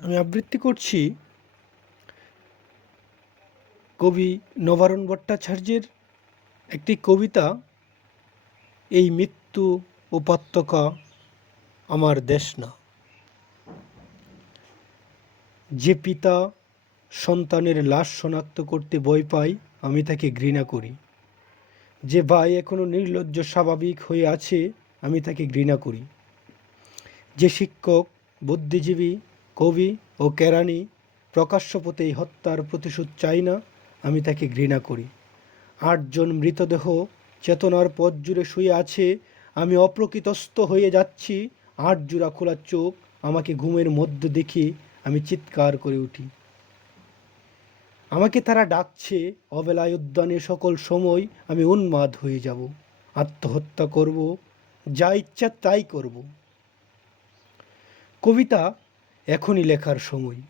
আমি আবৃত্তি করছি কবি নবারণ ভট্টাচার্যের একটি কবিতা, এই মৃত্যু উপত্যকা আমার দেশ না। যে পিতা সন্তানের লাশ শনাক্ত করতে ভয় পায়, আমি তাকে ঘৃণা করি। যে ভাই এখনও নির্লজ্জ, স্বাভাবিক হয়ে আছে, আমি তাকে ঘৃণা করি। যে শিক্ষক, বুদ্ধিজীবী কবি ও কেরানি প্রকাশ্য পথে এই হত্যার প্রতিশোধ চাই না, আমি তাকে ঘৃণা করি। আটজন মৃতদেহ চেতনার পথ জুড়ে শুয়ে আছে, আমি অপ্রকৃতস্থ হয়ে যাচ্ছি আট জোড়া খোলা চোখ, আমাকে ঘুমের মধ্যে দেখে আমি চিৎকার করে উঠি। আমাকে তারা ডাকছে, অবেলায় উদ্যানে সকল সময় আমি উন্মাদ হয়ে যাব, আত্মহত্যা করব, যা ইচ্ছা তাই করব। কবিতা এখনই লেখার সময়।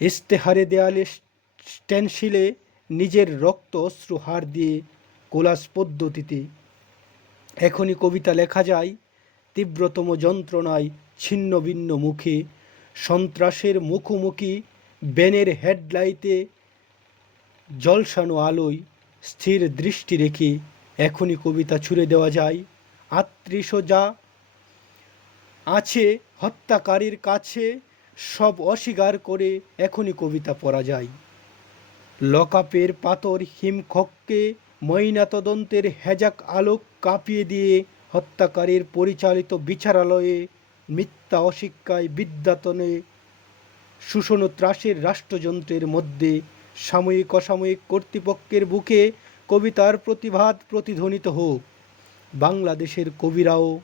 ইস্তেহারে দেয়ালে স্টেনশিলে নিজের রক্ত অশ্রু হার দিয়ে কোলাস পদ্ধতিতে। এখনই কবিতা লেখা যায়, তীব্রতম যন্ত্রণায় ছিন্ন ভিন্ন মুখে। সন্ত্রাসের মুখোমুখি ব্যানের হেডলাইটে জলসানো আলোয় স্থির দৃষ্টি রেখে এখনই কবিতা ছুড়ে দেওয়া যায়। আত্মীয় যা আছে হত্যাকারীর কাছে, সব অস্বীকার করে এখনই কবিতা পড়া যায়। লকাপের পাতর হিমখককে ময়নাতদন্তের হেজাক আলোক কাঁপিয়ে দিয়ে হত্যাকারীর পরিচালিত বিচারালয়ে মিথ্যা অশিক্ষায় বিদ্যাতনে শোষণ ত্রাসের রাষ্ট্রযন্ত্রের মধ্যে সাময়িক অসাময়িক কর্তৃপক্ষের বুকে কবিতার প্রতিবাদ প্রতিধ্বনিত হোক। বাংলাদেশের কবিরাও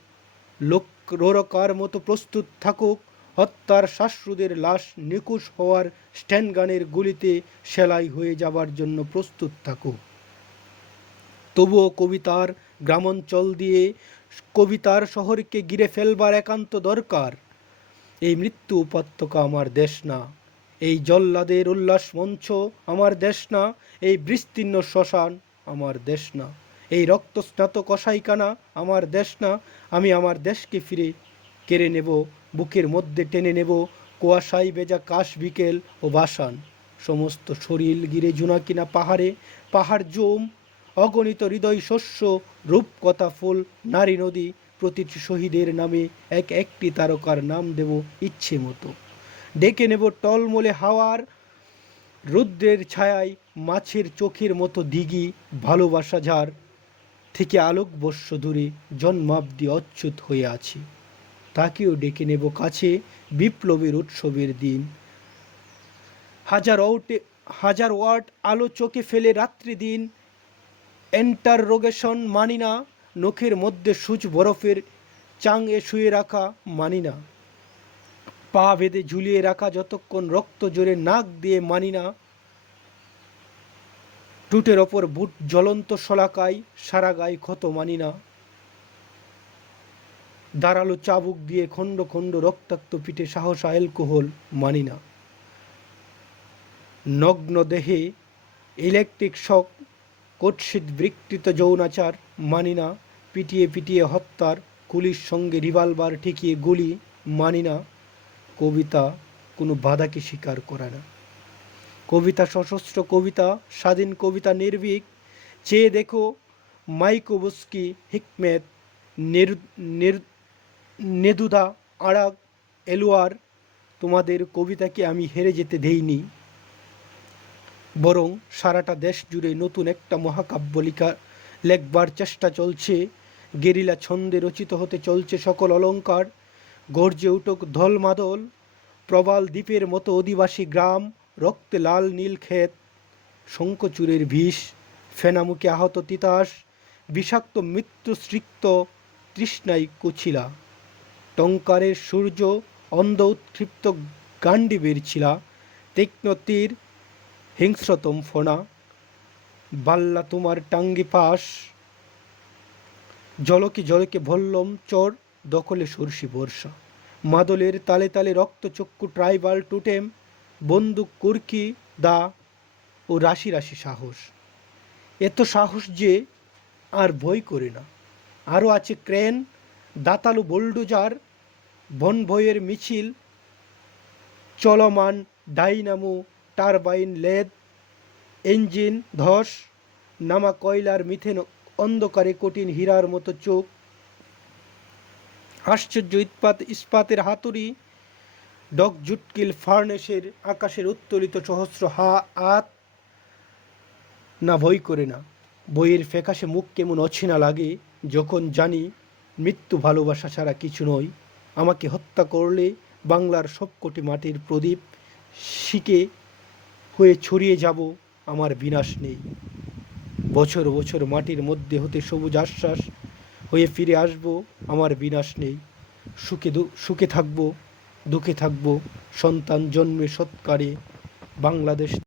লোক রোরকার মতো প্রস্তুত থাকুক, হত্যার শাশ্রুদের লাশ নিখোঁজ হওয়ার স্ট্যান্ডগানের গুলিতে সেলাই হয়ে যাবার জন্য প্রস্তুত থাকুক। তবুও কবিতার গ্রামাঞ্চল দিয়ে কবিতার শহরকে গিরে ফেলবার একান্ত দরকার। এই মৃত্যু উপত্যকা আমার দেশ না, এই জল্লাদের উল্লাস মঞ্চ আমার দেশ না, এই বিস্তীর্ণ শ্মশান আমার দেশ না। এই রক্তস্নাত কসাইখানা আমার দেশ না, আমি আমার দেশকে ফিরে কেড়ে নেব, বুকের মধ্যে টেনে নেব কুয়াশাই বেজা কাশ বিকেল ও বাসান। সমস্ত শরীর গিরে জুনাকিনা পাহাড়ে, পাহাড় জম, অগণিত হৃদয় শস্য, রূপকথা ফুল, নারী নদী, প্রতিটি শহীদের নামে এক একটি তারকার নাম দেব ইচ্ছে মতো। ডেকে নেব টলমলে হাওয়ার, রুদ্রের ছায়ায় মাছের চোখের মতো দিঘি, ভালোবাসা ঝাড় থেকে আলোক বর্ষ দূরে জন্মাব্দি অচ্যুত হয়ে আছে। তাকেও ডেকে নেব কাছে বিপ্লবের উৎসবের দিন। হাজার আউটে হাজার ওয়াট আলো চোখে ফেলে রাত্রি দিন। এন্টাররোগেশন মানি না, নখের মধ্যে সূচ বরফের চাং এ শুয়ে রাখা মানি না। পা বেঁধে ঝুলিয়ে রাখা যতক্ষণ রক্ত জোরে নাক দিয়ে মানি না টুটের ওপর বুট জ্বলন্ত শলাকায় সারা গায়ে ক্ষত মানি না। দাঁড়াল চাবুক দিয়ে খণ্ড খণ্ড রক্তাক্ত পিঠে সাহস অ্যালকোহল মানি না। নগ্ন দেহে ইলেকট্রিক শক, কর্ষিত বিকৃত যৌনাচার মানি না। পিটিয়ে পিটিয়ে হত্যার কুলির সঙ্গে রিভলভার ঠেকিয়ে গুলি মানি না। কবিতা কোনো বাধাকে স্বীকার করে না। কবিতা, সশস্ত্র কবিতা, স্বাধীন কবিতা নির্ভীক। চেয়ে দেখো মাইকোবস্কি হিকমেত নেদুদা আড়াক এলোয়ার, তোমাদের কবিতাকে আমি হেরে যেতে দেইনি। বরং সারাটা দেশ জুড়ে নতুন একটা মহাকাব্য লিখা, লেখবার চেষ্টা চলছে। গেরিলা ছন্দে রচিত হতে চলছে সকল অলঙ্কার। গর্জে উঠুক ধলমাদল, প্রবাল দ্বীপের মতো অধিবাসী গ্রাম। রক্তে লাল নীল ক্ষেত শঙ্কচূড়ের বিষ, ফেনামুখে আহত তিতাস, বিষাক্ত মৃত্যু স্রিক্ত তৃষ্ণাই কুছিলা। টঙ্কারের সূর্য অন্ধ উৎক্ষিপ্ত গান্ডি ছিলা। তীক্ষ্ণ তীর, হিংস্রতম ফোনা বাল্লা তোমার টাঙ্গি পাশ। জলকে জলকে ভল্লম চর, দখলে সরষি বর্ষা। মাদলের তালে তালে রক্তচক্ষু ট্রাইবাল টুটেম বন্দুক, কুর্কি, দা ও রাশি রাশি সাহস। এত সাহস যে আর ভয় করে না। আরও আছে ক্রেন, দাতালু বোল্ডুজার বনভয়ের মিছিল, চলমান ডাইনামো, টারবাইন লেদ, ইঞ্জিন ধস, নামা কয়লার মিথেন অন্ধকারে কঠিন হীরার মতো চোখ। আশ্চর্য ইস্পাত ইস্পাতের হাতুড়ি ডক জুটকিল ফার্নেসের আকাশের উত্তোলিত সহস্র হা আত না ভয় করে না। বইয়ের ফ্যাকাশে মুখ কেমন অছিনা লাগে, যখন জানি মৃত্যু ভালোবাসা ছাড়া কিছু নয়। আমাকে হত্যা করলে বাংলার সবকটি মাটির প্রদীপ শিকে হয়ে ছড়িয়ে যাব, আমার বিনাশ নেই। বছর বছর মাটির মধ্যে হতে সবুজ আশ্বাস হয়ে ফিরে আসব, আমার বিনাশ নেই। সুখে সুখে থাকব দুঃখে থাকব সন্তান জন্মে সৎকারে বাংলাদেশ